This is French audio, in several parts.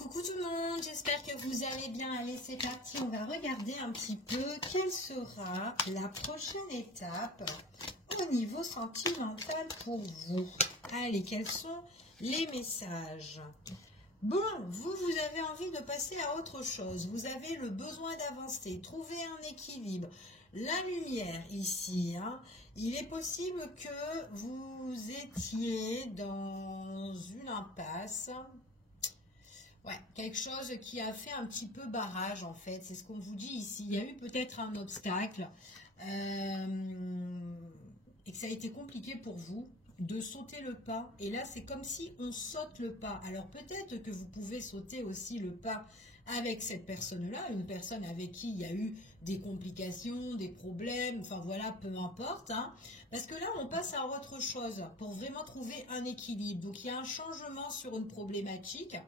Coucou tout le monde, j'espère que vous allez bien. Allez, c'est parti, on va regarder un petit peu quelle sera la prochaine étape au niveau sentimental pour vous. Allez, quels sont les messages? Bon, vous avez envie de passer à autre chose. Vous avez le besoin d'avancer, trouver un équilibre. La lumière ici, hein, il est possible que vous étiez dans une impasse. Ouais, quelque chose qui a fait un petit peu barrage en fait, c'est ce qu'on vous dit ici. Il y a eu peut-être un obstacle et que ça a été compliqué pour vous de sauter le pas. Et là, c'est comme si on saute le pas. Alors peut-être que vous pouvez sauter aussi le pas avec cette personne-là, une personne avec qui il y a eu des complications, des problèmes, enfin voilà, peu importe. Hein, parce que là, on passe à autre chose pour vraiment trouver un équilibre. Donc il y a un changement sur une problématique.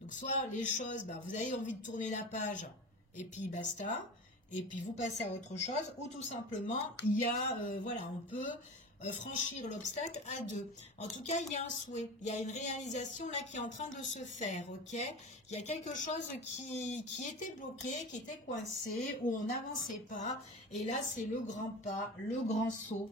Donc soit les choses, vous avez envie de tourner la page et puis basta, et puis vous passez à autre chose, ou tout simplement, il y a, voilà, on peut franchir l'obstacle à deux. En tout cas, il y a un souhait, il y a une réalisation là qui est en train de se faire, ok? Il y a quelque chose qui était bloqué, qui était coincé, où on n'avançait pas, et là c'est le grand pas, le grand saut.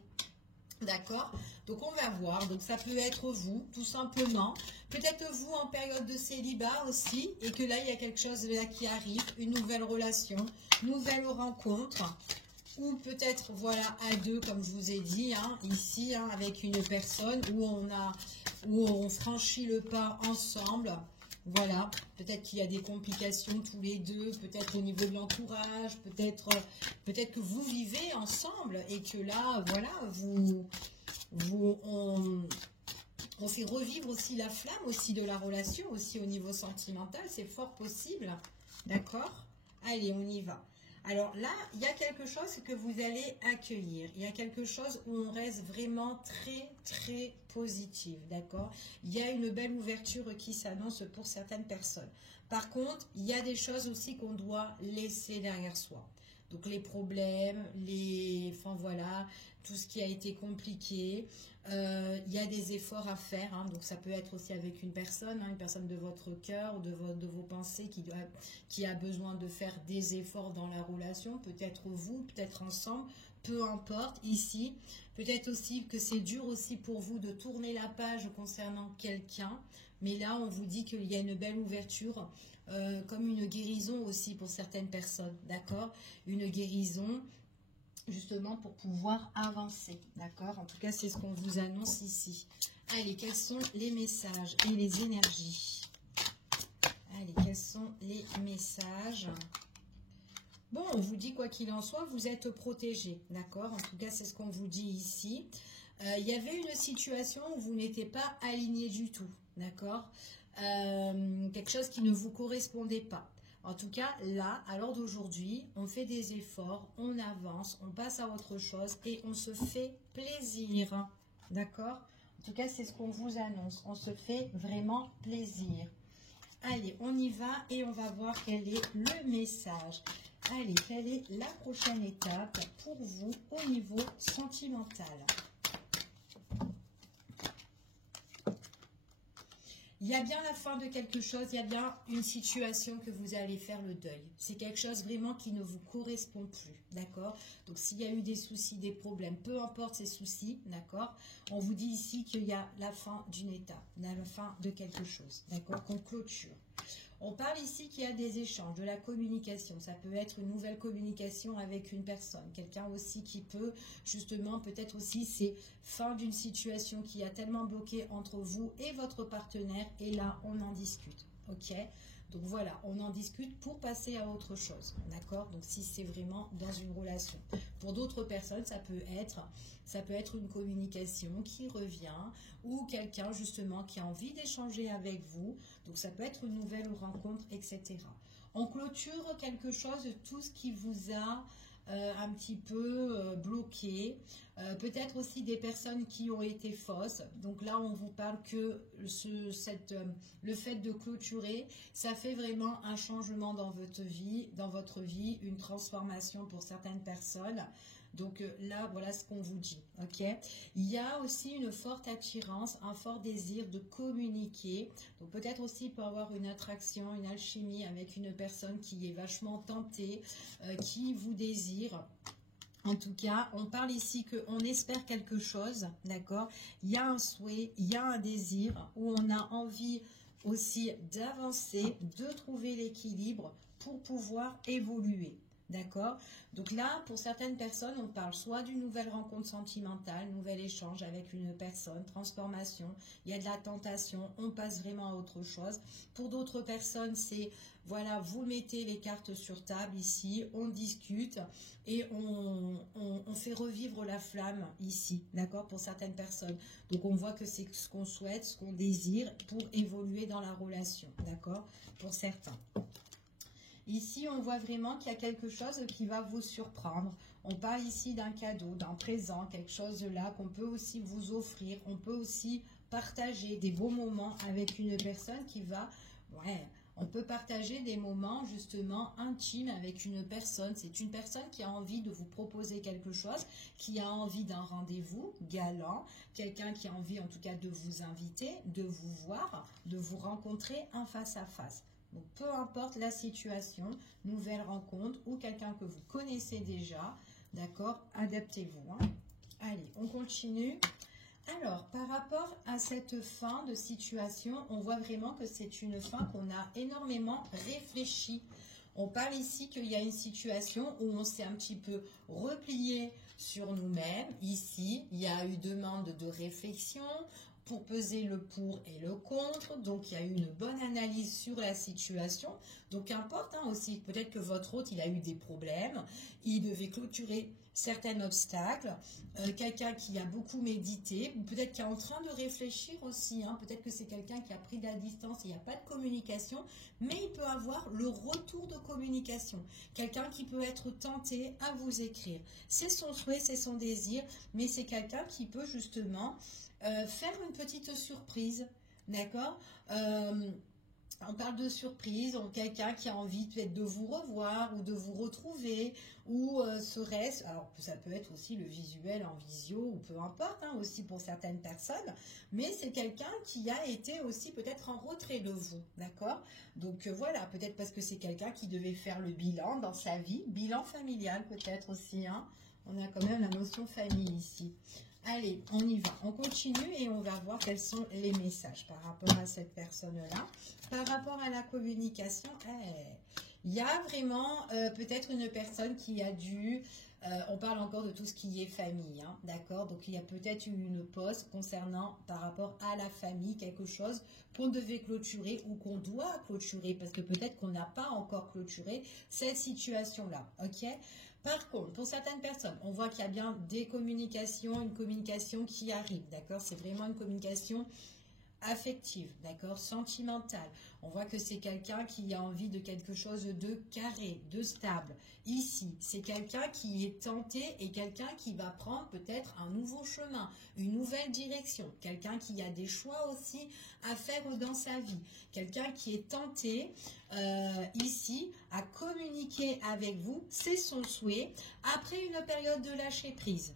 D'accord, donc on va voir, donc ça peut être vous, tout simplement, peut-être vous en période de célibat aussi, et que là il y a quelque chose là qui arrive, une nouvelle relation, nouvelle rencontre, ou peut-être voilà à deux comme je vous ai dit, hein, ici hein, avec une personne où on franchit le pas ensemble. Voilà, peut-être qu'il y a des complications tous les deux, peut-être au niveau de l'entourage, peut-être que vous vivez ensemble et que là, voilà, on fait revivre aussi la flamme aussi de la relation, aussi au niveau sentimental, c'est fort possible, d'accord? Allez, on y va. Alors là, il y a quelque chose que vous allez accueillir. Il y a quelque chose où on reste vraiment très, très positif, d'accord? Il y a une belle ouverture qui s'annonce pour certaines personnes. Par contre, il y a des choses aussi qu'on doit laisser derrière soi. Donc les problèmes, enfin voilà, tout ce qui a été compliqué. Il y a des efforts à faire, hein, donc ça peut être aussi avec une personne de votre cœur, de vos pensées qui a besoin de faire des efforts dans la relation, peut-être vous, peut-être ensemble, peu importe, ici. Peut-être aussi que c'est dur aussi pour vous de tourner la page concernant quelqu'un, mais là on vous dit qu'il y a une belle ouverture, comme une guérison aussi pour certaines personnes, d'accord? Une guérison justement pour pouvoir avancer, d'accord? En tout cas, c'est ce qu'on vous annonce ici. Allez, quels sont les messages et les énergies? Allez, quels sont les messages? Bon, on vous dit quoi qu'il en soit, vous êtes protégé, d'accord? En tout cas, c'est ce qu'on vous dit ici. Il y avait une situation où vous n'étiez pas aligné du tout, d'accord? Quelque chose qui ne vous correspondait pas. En tout cas, là, à l'heure d'aujourd'hui, on fait des efforts, on avance, on passe à autre chose et on se fait plaisir, d'accord? En tout cas, c'est ce qu'on vous annonce, on se fait vraiment plaisir. Allez, on y va et on va voir quel est le message. Allez, quelle est la prochaine étape pour vous au niveau sentimental? Il y a bien la fin de quelque chose, il y a bien une situation que vous allez faire le deuil. C'est quelque chose vraiment qui ne vous correspond plus, d'accord? Donc s'il y a eu des soucis, des problèmes, peu importe ces soucis, d'accord? On vous dit ici qu'il y a la fin d'une étape, la fin de quelque chose, d'accord? Qu'on clôture. On parle ici qu'il y a des échanges, de la communication. Ça peut être une nouvelle communication avec une personne. Quelqu'un aussi qui peut, justement, peut-être aussi, c'est fin d'une situation qui a tellement bloqué entre vous et votre partenaire. Et là, on en discute. Ok? Donc voilà, on en discute pour passer à autre chose. D'accord? Donc si c'est vraiment dans une relation. Pour d'autres personnes, ça peut être une communication qui revient ou quelqu'un justement qui a envie d'échanger avec vous. Donc ça peut être une nouvelle rencontre, etc. On clôture quelque chose de tout ce qui vous a un petit peu bloqué. Peut-être aussi des personnes qui ont été fausses. Donc là, on vous parle que le fait de clôturer, ça fait vraiment un changement dans votre vie, une transformation pour certaines personnes. Donc là, voilà ce qu'on vous dit, ok? Il y a aussi une forte attirance, un fort désir de communiquer. Donc peut-être aussi il peut y avoir une attraction, une alchimie avec une personne qui est vachement tentée, qui vous désire. En tout cas, on parle ici qu'on espère quelque chose, d'accord? Il y a un souhait, il y a un désir, où on a envie aussi d'avancer, de trouver l'équilibre pour pouvoir évoluer. D'accord? Donc là, pour certaines personnes, on parle soit d'une nouvelle rencontre sentimentale, nouvel échange avec une personne, transformation, il y a de la tentation, on passe vraiment à autre chose. Pour d'autres personnes, c'est, voilà, vous mettez les cartes sur table ici, on discute et on fait revivre la flamme ici, d'accord? Pour certaines personnes. Donc on voit que c'est ce qu'on souhaite, ce qu'on désire pour évoluer dans la relation, d'accord? Pour certains. Ici, on voit vraiment qu'il y a quelque chose qui va vous surprendre. On parle ici d'un cadeau, d'un présent, quelque chose là qu'on peut aussi vous offrir. On peut aussi partager des beaux moments avec une personne qui va... Ouais, on peut partager des moments justement intimes avec une personne. C'est une personne qui a envie de vous proposer quelque chose, qui a envie d'un rendez-vous galant, quelqu'un qui a envie en tout cas de vous inviter, de vous voir, de vous rencontrer en face à face. Donc, peu importe la situation, nouvelle rencontre ou quelqu'un que vous connaissez déjà, d'accord, adaptez-vous. Hein. Allez, on continue. Alors, par rapport à cette fin de situation, on voit vraiment que c'est une fin qu'on a énormément réfléchi. On parle ici qu'il y a une situation où on s'est un petit peu replié sur nous-mêmes. Ici, il y a eu demande de réflexion pour peser le pour et le contre. Donc, il y a eu une bonne analyse sur la situation. Donc, qu'importe hein, aussi, peut-être que votre hôte, il a eu des problèmes. Il devait clôturer certains obstacles. Quelqu'un qui a beaucoup médité, ou peut-être qui est en train de réfléchir aussi. Hein, peut-être que c'est quelqu'un qui a pris de la distance, il n'y a pas de communication, mais il peut avoir le retour de communication. Quelqu'un qui peut être tenté à vous écrire. C'est son souhait, c'est son désir, mais c'est quelqu'un qui peut justement... faire une petite surprise, d'accord? On parle de surprise, quelqu'un qui a envie peut-être de vous revoir ou de vous retrouver, ou serait-ce, alors ça peut être aussi le visuel en visio ou peu importe, hein, aussi pour certaines personnes, mais c'est quelqu'un qui a été aussi peut-être en retrait de vous, d'accord? Donc voilà, peut-être parce que c'est quelqu'un qui devait faire le bilan dans sa vie, bilan familial peut-être aussi, hein? On a quand même la notion famille ici. Allez, on y va, on continue et on va voir quels sont les messages par rapport à cette personne-là. Par rapport à la communication, il y a vraiment peut-être une personne qui a dû... on parle encore de tout ce qui est famille, hein, d'accord? Donc, il y a peut-être eu une pause concernant par rapport à la famille, quelque chose qu'on devait clôturer ou qu'on doit clôturer parce que peut-être qu'on n'a pas encore clôturé cette situation-là, ok? Par contre, pour certaines personnes, on voit qu'il y a bien des communications, une communication qui arrive, d'accord? C'est vraiment une communication affective, d'accord, sentimentale. On voit que c'est quelqu'un qui a envie de quelque chose de carré, de stable. Ici, c'est quelqu'un qui est tenté et quelqu'un qui va prendre peut-être un nouveau chemin, une nouvelle direction. Quelqu'un qui a des choix aussi à faire dans sa vie. Quelqu'un qui est tenté ici à communiquer avec vous, c'est son souhait, après une période de lâcher prise.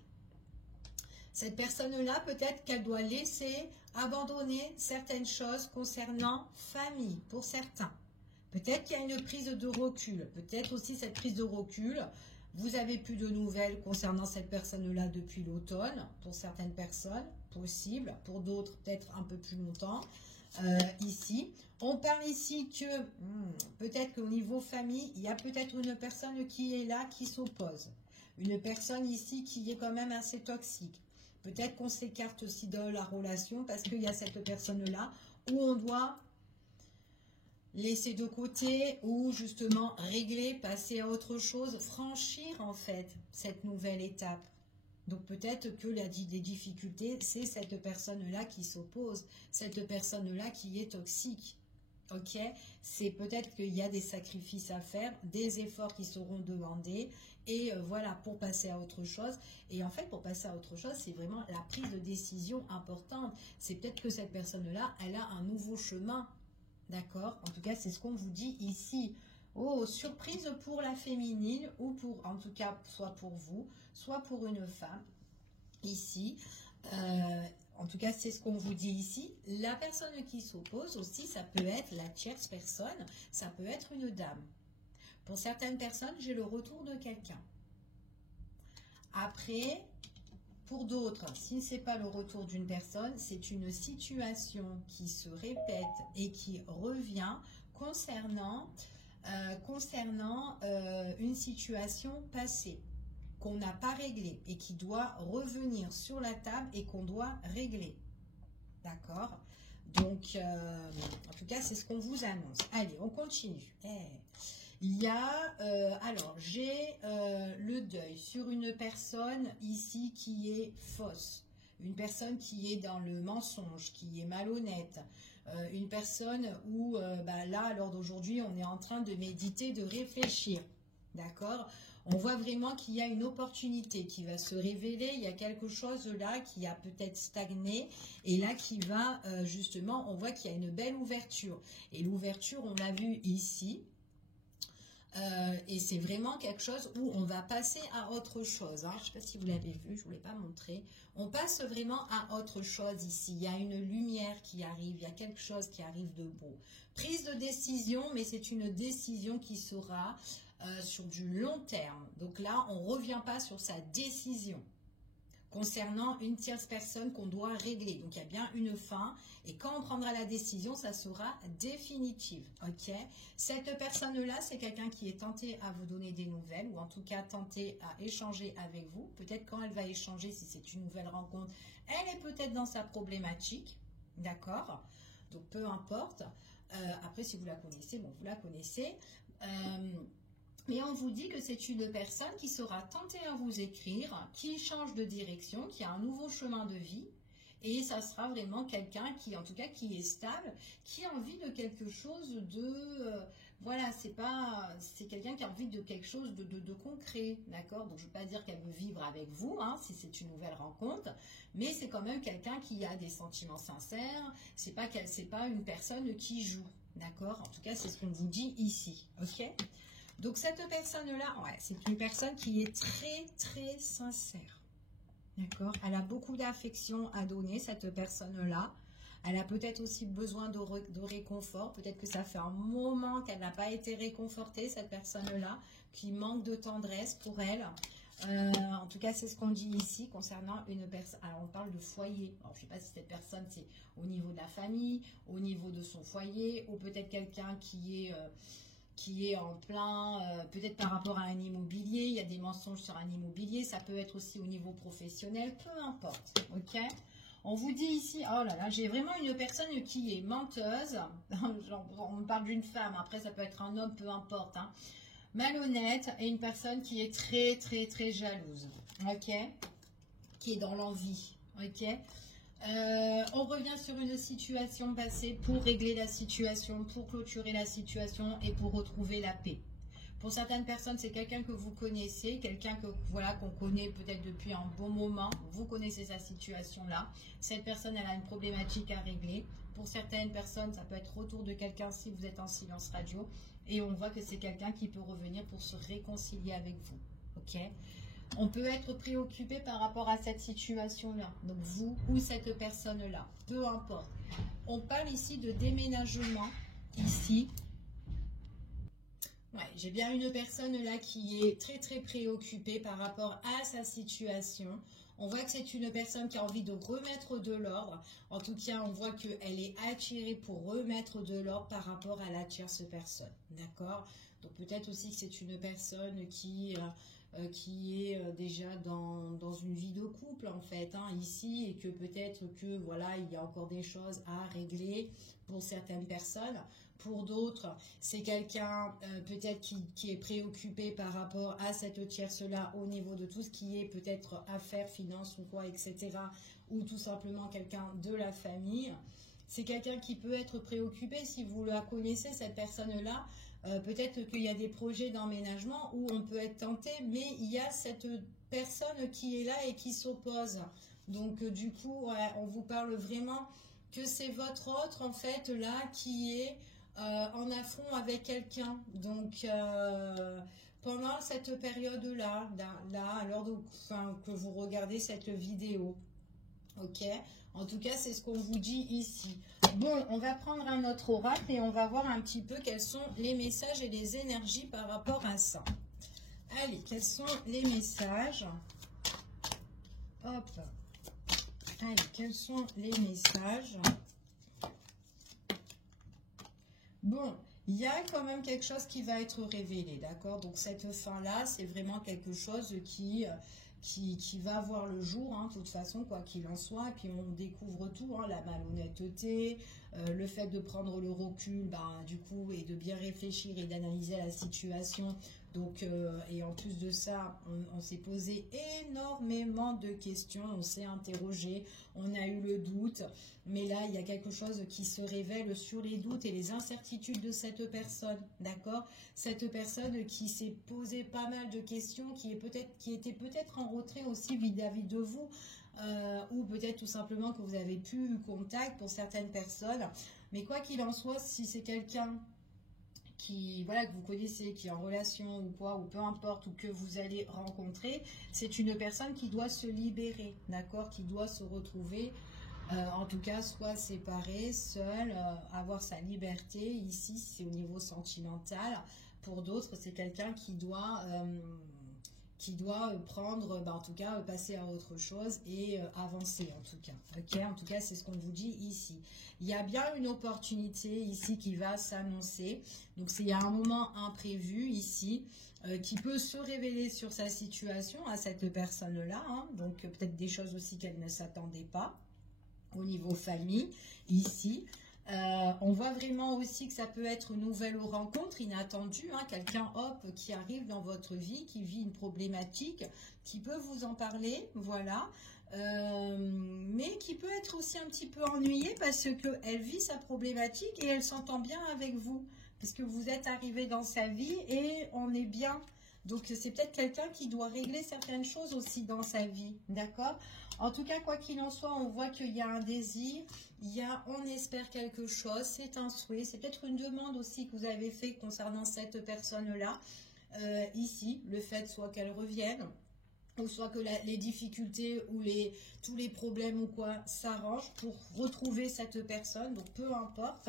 Cette personne-là, peut-être qu'elle doit laisser, abandonner certaines choses concernant famille, pour certains. Peut-être qu'il y a une prise de recul. Peut-être aussi cette prise de recul, vous avez plus de nouvelles concernant cette personne-là depuis l'automne, pour certaines personnes, possible. Pour d'autres, peut-être un peu plus longtemps. Ici, on parle ici que peut-être qu'au niveau famille, il y a peut-être une personne qui est là, qui s'oppose. Une personne ici qui est quand même assez toxique. Peut-être qu'on s'écarte aussi de la relation parce qu'il y a cette personne-là où on doit laisser de côté ou justement régler, passer à autre chose, franchir en fait cette nouvelle étape. Donc peut-être que les difficultés, c'est cette personne-là qui s'oppose, cette personne-là qui est toxique. Ok, c'est peut-être qu'il y a des sacrifices à faire, des efforts qui seront demandés et voilà, pour passer à autre chose. Et en fait, pour passer à autre chose, c'est vraiment la prise de décision importante. C'est peut-être que cette personne-là, elle a un nouveau chemin, d'accord? En tout cas, c'est ce qu'on vous dit ici. Oh, surprise pour la féminine ou pour, en tout cas, soit pour vous, soit pour une femme. Ici, en tout cas, c'est ce qu'on vous dit ici. La personne qui s'oppose aussi, ça peut être la tierce personne, ça peut être une dame. Pour certaines personnes, j'ai le retour de quelqu'un. Après, pour d'autres, si ce n'est pas le retour d'une personne, c'est une situation qui se répète et qui revient concernant une situation passée qu'on n'a pas réglée et qui doit revenir sur la table et qu'on doit régler. D'accord? Donc, en tout cas, c'est ce qu'on vous annonce. Allez, on continue. Il y a, alors, j'ai le deuil sur une personne ici qui est fausse. Une personne qui est dans le mensonge, qui est malhonnête. Une personne où, là, à l'heure d'aujourd'hui, on est en train de méditer, de réfléchir. D'accord? On voit vraiment qu'il y a une opportunité qui va se révéler. Il y a quelque chose là qui a peut-être stagné. Et là, qui va, justement, on voit qu'il y a une belle ouverture. Et l'ouverture, on l'a vu ici. Et c'est vraiment quelque chose où on va passer à autre chose. Hein. Je ne sais pas si vous l'avez vu, je ne vous l'ai pas montré. On passe vraiment à autre chose ici. Il y a une lumière qui arrive, il y a quelque chose qui arrive de beau. Prise de décision, mais c'est une décision qui sera sur du long terme. Donc là, on ne revient pas sur sa décision concernant une tierce personne qu'on doit régler. Donc, il y a bien une fin. Et quand on prendra la décision, ça sera définitive. OK? Cette personne-là, c'est quelqu'un qui est tenté à vous donner des nouvelles ou en tout cas tenté à échanger avec vous. Peut-être quand elle va échanger, si c'est une nouvelle rencontre, elle est peut-être dans sa problématique. D'accord? Donc, peu importe. Après, si vous la connaissez, bon, vous la connaissez. Mais on vous dit que c'est une personne qui sera tentée à vous écrire, qui change de direction, qui a un nouveau chemin de vie. Et ça sera vraiment quelqu'un qui, en tout cas, qui est stable, qui a envie de quelque chose de... voilà, c'est quelqu'un qui a envie de quelque chose de concret, d'accord? Donc, je ne veux pas dire qu'elle veut vivre avec vous, hein, si c'est une nouvelle rencontre, mais c'est quand même quelqu'un qui a des sentiments sincères, c'est pas une personne qui joue, d'accord? En tout cas, c'est ce qu'on vous dit ici, ok? Donc, cette personne-là, ouais, c'est une personne qui est très, très sincère. D'accord? Elle a beaucoup d'affection à donner, cette personne-là. Elle a peut-être aussi besoin de réconfort. Peut-être que ça fait un moment qu'elle n'a pas été réconfortée, cette personne-là, qui manque de tendresse pour elle. En tout cas, c'est ce qu'on dit ici concernant une personne. Alors, on parle de foyer. Alors, je ne sais pas si cette personne, c'est au niveau de la famille, au niveau de son foyer, ou peut-être quelqu'un qui est en plein, peut-être par rapport à un immobilier, il y a des mensonges sur un immobilier, ça peut être aussi au niveau professionnel, peu importe, ok? On vous dit ici, oh là là, j'ai vraiment une personne qui est menteuse, on parle d'une femme, après ça peut être un homme, peu importe, hein. Malhonnête, et une personne qui est très très très jalouse, ok? Qui est dans l'envie, ok? On revient sur une situation passée pour régler la situation, pour clôturer la situation et pour retrouver la paix. Pour certaines personnes, c'est quelqu'un que vous connaissez, quelqu'un que voilà qu'on connaît peut-être depuis un bon moment. Vous connaissez sa situation-là. Cette personne, elle a une problématique à régler. Pour certaines personnes, ça peut être retour de quelqu'un si vous êtes en silence radio. Et on voit que c'est quelqu'un qui peut revenir pour se réconcilier avec vous. Ok ? On peut être préoccupé par rapport à cette situation-là. Donc vous ou cette personne-là, peu importe. On parle ici de déménagement, ici. Ouais, j'ai bien une personne là qui est très très préoccupée par rapport à sa situation. On voit que c'est une personne qui a envie de remettre de l'ordre. En tout cas, on voit qu'elle est attirée pour remettre de l'ordre par rapport à la tierce personne. D'accord? Donc peut-être aussi que c'est une personne qui est déjà dans une vie de couple en fait, hein, ici, et que peut-être que voilà, il y a encore des choses à régler pour certaines personnes. Pour d'autres, c'est quelqu'un peut-être qui est préoccupé par rapport à cette tierce-là au niveau de tout ce qui est peut-être affaires, finances ou quoi, etc. Ou tout simplement quelqu'un de la famille. C'est quelqu'un qui peut être préoccupé, si vous la connaissez, cette personne-là, peut-être qu'il y a des projets d'emménagement où on peut être tenté, mais il y a cette personne qui est là et qui s'oppose. Donc du coup, ouais, on vous parle vraiment que c'est votre autre, en fait, là, qui est en affront avec quelqu'un. Donc, pendant cette période-là, que vous regardez cette vidéo. Ok, en tout cas, c'est ce qu'on vous dit ici. Bon, on va prendre un autre oracle et on va voir un petit peu quels sont les messages et les énergies par rapport à ça. Allez, quels sont les messages? Hop. Allez, quels sont les messages? Bon, il y a quand même quelque chose qui va être révélé, d'accord? Donc, cette fin-là, c'est vraiment quelque chose qui va voir le jour, hein, de toute façon, quoi qu'il en soit. Et puis, on découvre tout, hein, la malhonnêteté, le fait de prendre le recul, ben, du coup, et de bien réfléchir et d'analyser la situation. Donc, et en plus de ça, on s'est posé énormément de questions, on s'est interrogé, on a eu le doute. Mais là, il y a quelque chose qui se révèle sur les doutes et les incertitudes de cette personne, d'accord? Cette personne qui s'est posé pas mal de questions, qui était peut-être en retrait aussi vis-à-vis de vous, ou peut-être tout simplement que vous avez plus eu contact pour certaines personnes. Mais quoi qu'il en soit, si c'est quelqu'un que vous connaissez, qui est en relation ou quoi, ou peu importe, ou que vous allez rencontrer, c'est une personne qui doit se libérer, d'accord? Qui doit se retrouver, en tout cas, soit séparée, seule, avoir sa liberté. Ici, c'est au niveau sentimental. Pour d'autres, c'est quelqu'un qui doit prendre, en tout cas, passer à autre chose et avancer, en tout cas. Ok, en tout cas, c'est ce qu'on vous dit ici. Il y a bien une opportunité ici qui va s'annoncer. Donc, il y a un moment imprévu ici qui peut se révéler sur sa situation à cette personne-là. Hein. Donc, peut-être des choses aussi qu'elle ne s'attendait pas au niveau famille, ici. On voit vraiment aussi que ça peut être une nouvelle rencontre inattendue, hein, quelqu'un qui arrive dans votre vie, qui vit une problématique, qui peut vous en parler, voilà, mais qui peut être aussi un petit peu ennuyée parce qu'elle vit sa problématique et elle s'entend bien avec vous, parce que vous êtes arrivé dans sa vie et on est bien. Donc, c'est peut-être quelqu'un qui doit régler certaines choses aussi dans sa vie, d'accord? En tout cas, quoi qu'il en soit, on voit qu'il y a un désir, on espère quelque chose, c'est un souhait, c'est peut-être une demande aussi que vous avez fait concernant cette personne-là. Ici, le fait soit qu'elle revienne, ou soit que les difficultés ou tous les problèmes ou quoi s'arrangent pour retrouver cette personne, donc peu importe.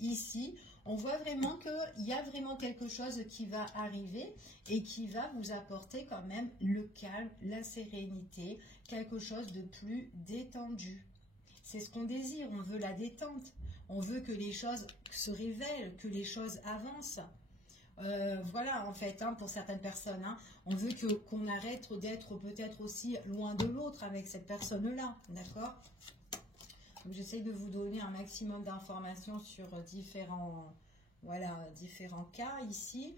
Ici, on voit vraiment qu'il y a vraiment quelque chose qui va arriver et qui va vous apporter quand même le calme, la sérénité, quelque chose de plus détendu. C'est ce qu'on désire, on veut la détente, on veut que les choses se révèlent, que les choses avancent. Voilà, en fait, hein, pour certaines personnes, hein, on veut qu'on arrête d'être peut-être aussi loin de l'autre avec cette personne-là, d'accord? J'essaie de vous donner un maximum d'informations sur différents cas ici.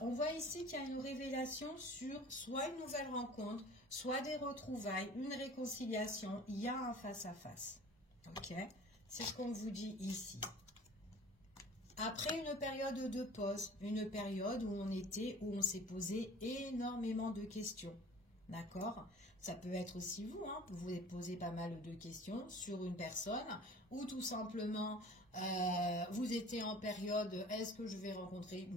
On voit ici qu'il y a une révélation sur soit une nouvelle rencontre, soit des retrouvailles, une réconciliation. Il y a un face-à-face. Ok, c'est ce qu'on vous dit ici. Après une période de pause, une période où on s'est posé énormément de questions. D'accord? Ça peut être aussi vous, hein, vous vous posez pas mal de questions sur une personne ou tout simplement vous étiez en période est-ce que je vais rencontrer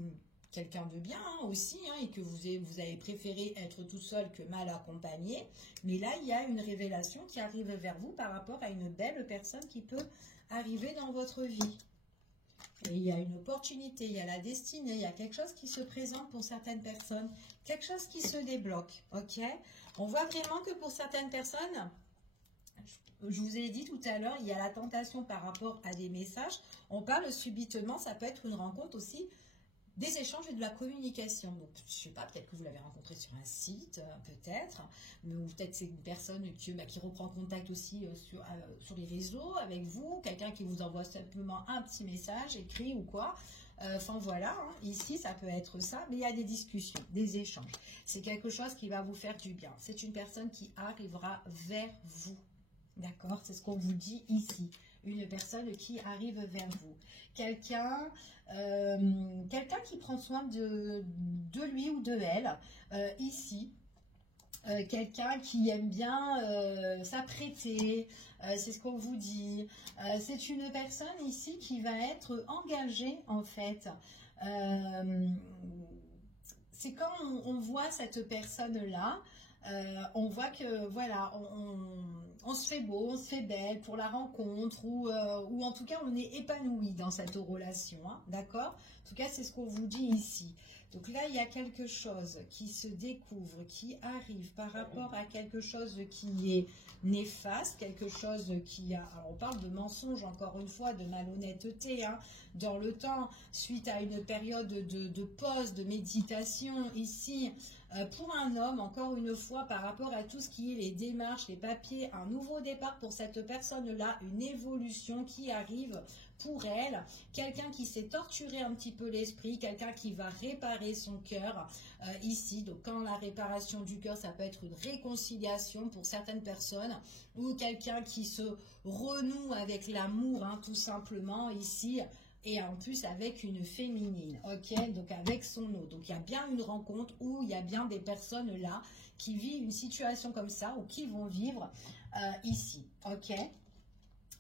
quelqu'un de bien hein, aussi hein, et que vous avez préféré être tout seul que mal accompagné. Mais là, il y a une révélation qui arrive vers vous par rapport à une belle personne qui peut arriver dans votre vie. Et il y a une opportunité, il y a la destinée, il y a quelque chose qui se présente pour certaines personnes, quelque chose qui se débloque, ok? On voit vraiment que pour certaines personnes, je vous ai dit tout à l'heure, il y a la tentation par rapport à des messages. On parle subitement, ça peut être une rencontre aussi, des échanges et de la communication. Donc, je ne sais pas, peut-être que vous l'avez rencontré sur un site, peut-être, ou peut-être c'est une personne qui reprend contact aussi sur les réseaux avec vous, quelqu'un qui vous envoie simplement un petit message écrit ou quoi. Enfin voilà, hein, ici ça peut être ça, mais il y a des discussions, des échanges. C'est quelque chose qui va vous faire du bien. C'est une personne qui arrivera vers vous. D'accord? C'est ce qu'on vous dit ici. Une personne qui arrive vers vous. Quelqu'un qui prend soin de lui ou de elle, ici. quelqu'un qui aime bien s'apprêter, c'est ce qu'on vous dit. C'est une personne ici qui va être engagée en fait. C'est quand on voit cette personne-là, on voit que voilà, on se fait beau, on se fait belle pour la rencontre ou en tout cas on est épanoui dans cette relation, hein, d'accord? En tout cas c'est ce qu'on vous dit ici. Donc là il y a quelque chose qui se découvre, qui arrive par rapport à quelque chose qui est néfaste, quelque chose qui a, alors on parle de mensonge encore une fois, de malhonnêteté, hein, dans le temps, suite à une période de pause, de méditation ici, pour un homme, encore une fois, par rapport à tout ce qui est les démarches, les papiers, un nouveau départ pour cette personne-là, une évolution qui arrive pour elle, quelqu'un qui s'est torturé un petit peu l'esprit, quelqu'un qui va réparer son cœur ici. Donc quand la réparation du cœur, ça peut être une réconciliation pour certaines personnes ou quelqu'un qui se renoue avec l'amour, hein, tout simplement ici. Et en plus avec une féminine, ok, donc avec son eau. Donc il y a bien une rencontre où il y a bien des personnes là qui vivent une situation comme ça ou qui vont vivre ici, ok.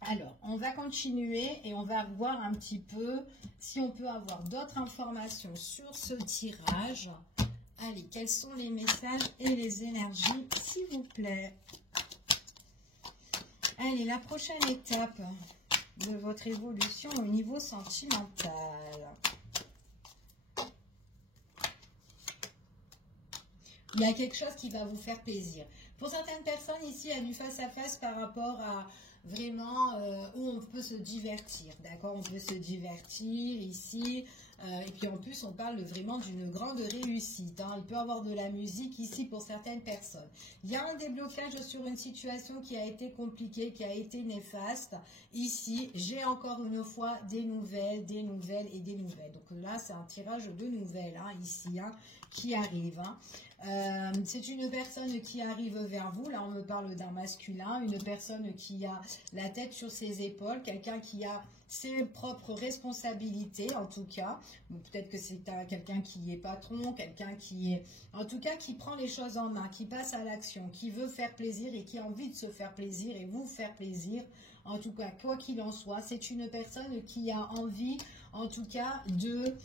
Alors, on va continuer et on va voir un petit peu si on peut avoir d'autres informations sur ce tirage. Allez, quels sont les messages et les énergies, s'il vous plaît? Allez, la prochaine étape de votre évolution au niveau sentimental. Il y a quelque chose qui va vous faire plaisir. Pour certaines personnes ici, il y a du face à face par rapport à vraiment où on peut se divertir, d'accord? On peut se divertir ici, et puis en plus on parle vraiment d'une grande réussite, hein. Il peut y avoir de la musique ici pour certaines personnes. Il y a un déblocage sur une situation qui a été compliquée, qui a été néfaste. Ici, j'ai encore une fois des nouvelles, des nouvelles et des nouvelles. Donc là, c'est un tirage de nouvelles, hein, ici, hein, qui arrive, hein. C'est une personne qui arrive vers vous. Là, on me parle d'un masculin, une personne qui a la tête sur ses épaules, quelqu'un qui a ses propres responsabilités, en tout cas. Peut-être que c'est quelqu'un qui est patron, quelqu'un qui est, en tout cas, qui prend les choses en main, qui passe à l'action, qui veut faire plaisir et qui a envie de se faire plaisir et vous faire plaisir. En tout cas, quoi qu'il en soit, c'est une personne qui a envie, en tout cas, de...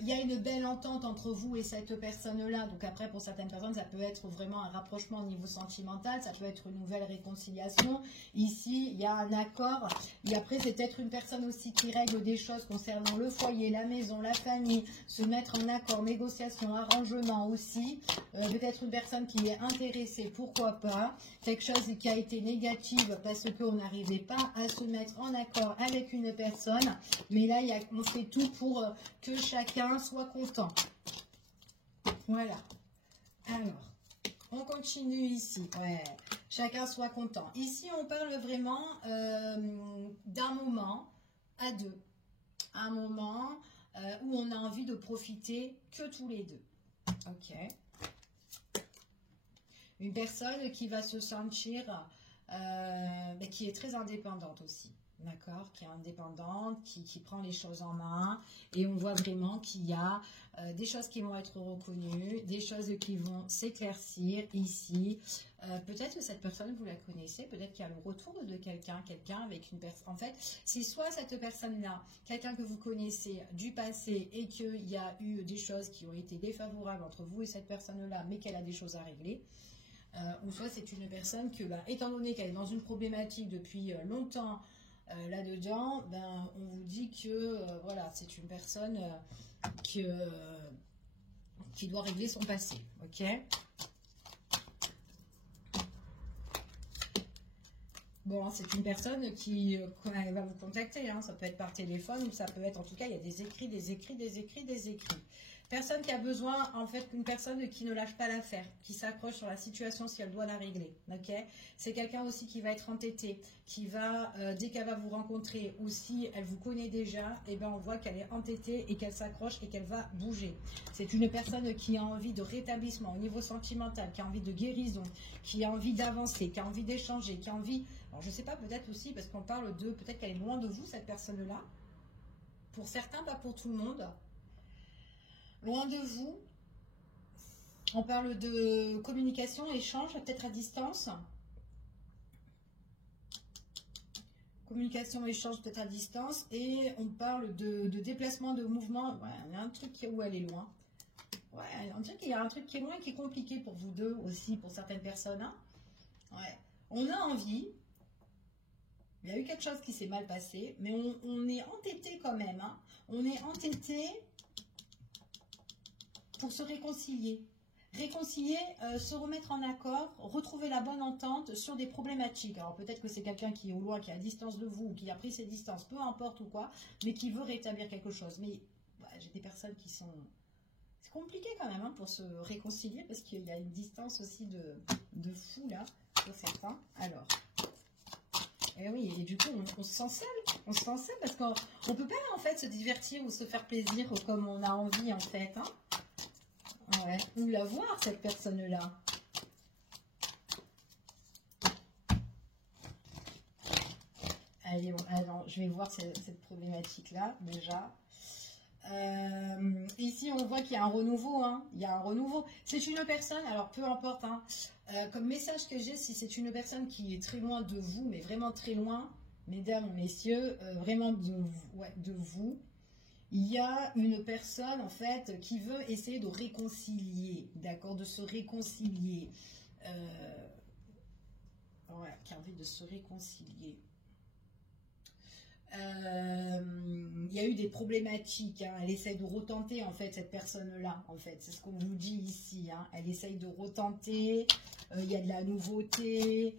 il y a une belle entente entre vous et cette personne-là. Donc après, pour certaines personnes, ça peut être vraiment un rapprochement au niveau sentimental. Ça peut être une nouvelle réconciliation. Ici, il y a un accord. Et après, c'est peut-être une personne aussi qui règle des choses concernant le foyer, la maison, la famille, se mettre en accord, négociation, arrangement aussi. Peut-être une personne qui est intéressée, pourquoi pas. Quelque chose qui a été négative parce qu'on n'arrivait pas à se mettre en accord avec une personne. Mais là, on fait tout pour que chacun soit content. Voilà. Alors, on continue ici. Ouais. Chacun soit content. Ici, on parle vraiment d'un moment à deux. Un moment où on a envie de profiter que tous les deux. Ok. Une personne qui va se sentir, qui est très indépendante aussi. D'accord, qui est indépendante, qui prend les choses en main, et on voit vraiment qu'il y a des choses qui vont être reconnues, des choses qui vont s'éclaircir ici. Peut-être que cette personne, vous la connaissez, peut-être qu'il y a le retour de quelqu'un avec une personne. En fait, c'est soit cette personne-là, quelqu'un que vous connaissez du passé et qu'il y a eu des choses qui ont été défavorables entre vous et cette personne-là, mais qu'elle a des choses à régler. Ou soit c'est une personne que, étant donné qu'elle est dans une problématique depuis longtemps, là-dedans, on vous dit que voilà, c'est une personne qui doit régler son passé, ok? Bon, c'est une personne qui elle va vous contacter, hein. Ça peut être par téléphone ou ça peut être, en tout cas, il y a des écrits, des écrits, des écrits, des écrits. Personne qui a besoin, en fait, une personne qui ne lâche pas l'affaire, qui s'accroche sur la situation si elle doit la régler, ok? C'est quelqu'un aussi qui va être entêté, qui va, dès qu'elle va vous rencontrer, ou si elle vous connaît déjà, et on voit qu'elle est entêtée et qu'elle s'accroche et qu'elle va bouger. C'est une personne qui a envie de rétablissement au niveau sentimental, qui a envie de guérison, qui a envie d'avancer, qui a envie d'échanger, qui a envie... Alors, je ne sais pas, peut-être aussi, parce qu'on parle de... Peut-être qu'elle est loin de vous, cette personne-là. Pour certains, pas pour tout le monde. Loin de vous. On parle de communication, échange, peut-être à distance. Communication, échange, peut-être à distance. Et on parle de déplacement, de mouvement. Ouais, il y a un truc où elle est loin. Ouais, on dirait qu'il y a un truc qui est loin, qui est compliqué pour vous deux aussi, pour certaines personnes. Hein. Ouais. On a envie. Il y a eu quelque chose qui s'est mal passé, mais on est entêté quand même. Hein. On est entêté pour se réconcilier. Réconcilier, se remettre en accord, retrouver la bonne entente sur des problématiques. Alors peut-être que c'est quelqu'un qui est au loin, qui est à distance de vous, ou qui a pris ses distances, peu importe ou quoi, mais qui veut rétablir quelque chose. Mais j'ai des personnes qui sont... C'est compliqué quand même hein, pour se réconcilier, parce qu'il y a une distance aussi de fou là, pour certains. Alors, et oui, et du coup on se sent seul. On se sent seul parce qu'on ne peut pas en fait se divertir ou se faire plaisir comme on a envie en fait. Hein. Ouais. Ou la voir, cette personne-là. Allez, bon, alors, je vais voir cette problématique-là, déjà. Ici, on voit qu'il y a un renouveau. Hein. Il y a un renouveau. C'est une personne, alors peu importe. Hein, comme message que j'ai, si c'est une personne qui est très loin de vous, mais vraiment très loin, mesdames, messieurs, vraiment de vous, il y a une personne, en fait, qui veut essayer de réconcilier, d'accord, de se réconcilier. Ouais, qui a envie de se réconcilier. Il y a eu des problématiques, hein. Elle essaye de retenter, en fait, cette personne-là, en fait. C'est ce qu'on vous dit ici, hein. Elle essaye de retenter, il y a de la nouveauté,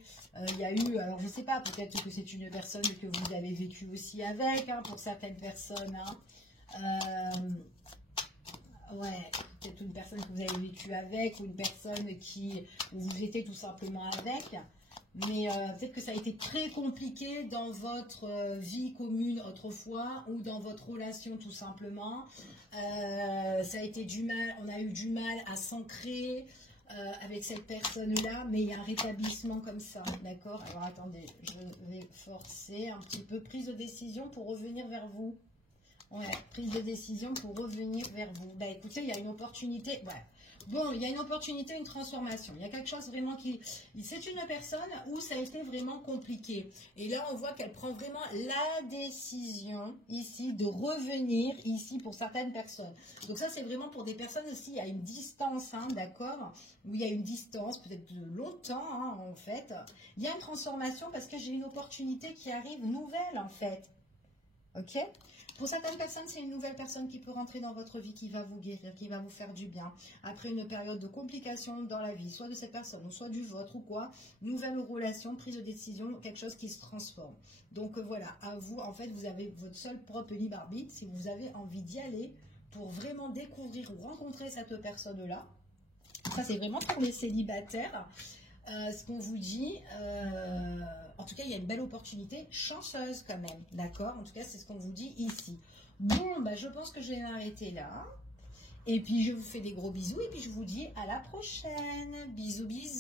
il y a eu, alors je ne sais pas, peut-être que c'est une personne que vous avez vécu aussi avec, hein, pour certaines personnes, hein. Ouais, peut-être une personne que vous avez vécu avec, ou une personne où vous étiez tout simplement avec, mais peut-être que ça a été très compliqué dans votre vie commune autrefois, ou dans votre relation tout simplement. Ça a été on a eu du mal à s'ancrer avec cette personne-là, mais il y a un rétablissement comme ça, d'accord? Alors attendez, je vais forcer un petit peu, prise de décision pour revenir vers vous. Ouais, prise de décision pour revenir vers vous. Bah écoutez, il y a une opportunité. Ouais. Bon, il y a une opportunité, une transformation. Il y a quelque chose vraiment qui... C'est une personne où ça a été vraiment compliqué. Et là, on voit qu'elle prend vraiment la décision ici de revenir ici pour certaines personnes. Donc ça, c'est vraiment pour des personnes aussi, il y a une distance, hein, d'accord? Où il y a une distance, peut-être de longtemps, hein, en fait. Il y a une transformation parce que j'ai une opportunité qui arrive nouvelle, en fait. Ok? Pour certaines personnes, c'est une nouvelle personne qui peut rentrer dans votre vie, qui va vous guérir, qui va vous faire du bien. Après une période de complications dans la vie, soit de cette personne, ou soit du vôtre, ou quoi, nouvelle relation, prise de décision, quelque chose qui se transforme. Donc voilà, à vous, en fait, vous avez votre seul propre libre arbitre, si vous avez envie d'y aller, pour vraiment découvrir ou rencontrer cette personne-là. Ça, c'est vraiment pour les célibataires. Ce qu'on vous dit, en tout cas, il y a une belle opportunité chanceuse quand même, d'accord? En tout cas, c'est ce qu'on vous dit ici. Bon, bah, je pense que je vais m'arrêter là. Et puis, je vous fais des gros bisous et puis je vous dis à la prochaine. Bisous, bisous.